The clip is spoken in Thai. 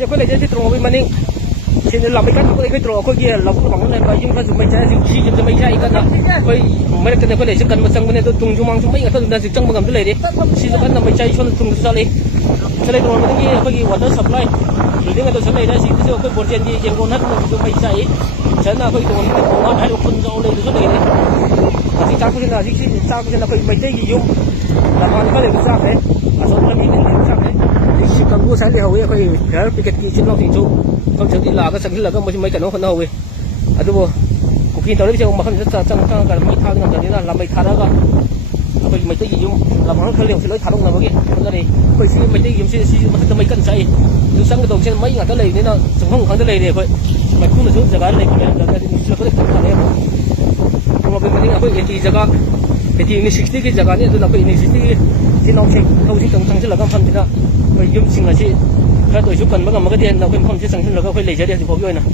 จะคนเลยจะที่ตรงไปมันนี่เช่นเราไม่กันคนเลยก็ตรงคนเดียวเราก็บอกว่าในไปยิ่งถ้าสมัยใช้สิ่งที่จะไม่ใช่กันนะไปไม่ได้กันคนเลยจะกันมาจังมันเนี่ยตรงจุมังจุไม่กันถ้าดันสิจังมันกันเลยดิสิ่งที่กันไม่ใช่ชนตรงสุดเลยฉะนั้นตรงมันนี่คนที่วัดสับไล่หรือที่กันตัวฉะนั้นได้สิ่งที่คนบนเจนที่ยังคนนั้นมันจะไม่ใช่ฉะนั้นคนตรงนี้ตรงนั้นให้คนเราเลยฉะนั้นเลยที่จ้างคนนั้นที่จ้างคนนั้นคนไม่ได้ยุ่งแต่มันก็เลยไม่ทราบเลยอาศัยเรามีเงินไม่ทราบเลยที่กังวลใช้เลยเขาเนี่ยเขาแค่ไปเก็บกินชิ้นเราถึงจุเขาเชื่อที่ลาก็สักที่ลาก็ไม่กันน้องคนเอาเว้ยอะดูบ่กูกินตอนนี้เช้ามาเขาจะจังกันไม่ท่ากันตอนนี้นะเราไม่ท่าแล้วก็เราไม่ได้ยุ่งเรามันเขาเลี้ยงเสร็จแล้วท่าลงมาเมื่อกี้คนนั้นเองเคยซื้อไม่ได้ยุ่งซื้อมันจะไม่กันใจดูสั่งกระโดดเช่นไม่งั้นก็เลยนี่นะสมห้องเขาจะเลยเนี่ยเพื่อไม่คุ้มซื้อจะกันเลยเนี่ยเราก็เราก็ได้ทำอะไรเราเป็นมันนี่เพื่อที่จะก็ที่นี่60ที่จะกันเนี่ยเราเป็นนี่60ที่น้องเช็คเขาที่ตรงทางที่เราก็ทำที่นั่นไปยุ่งสิ่งอะไรที่ถ้าตัวชุกกันเมื่อกี้มันก็เดียนเราเป็นคนที่สั่งที่เราก็ไปเลยจะเดียนที่ผมด้วยนะ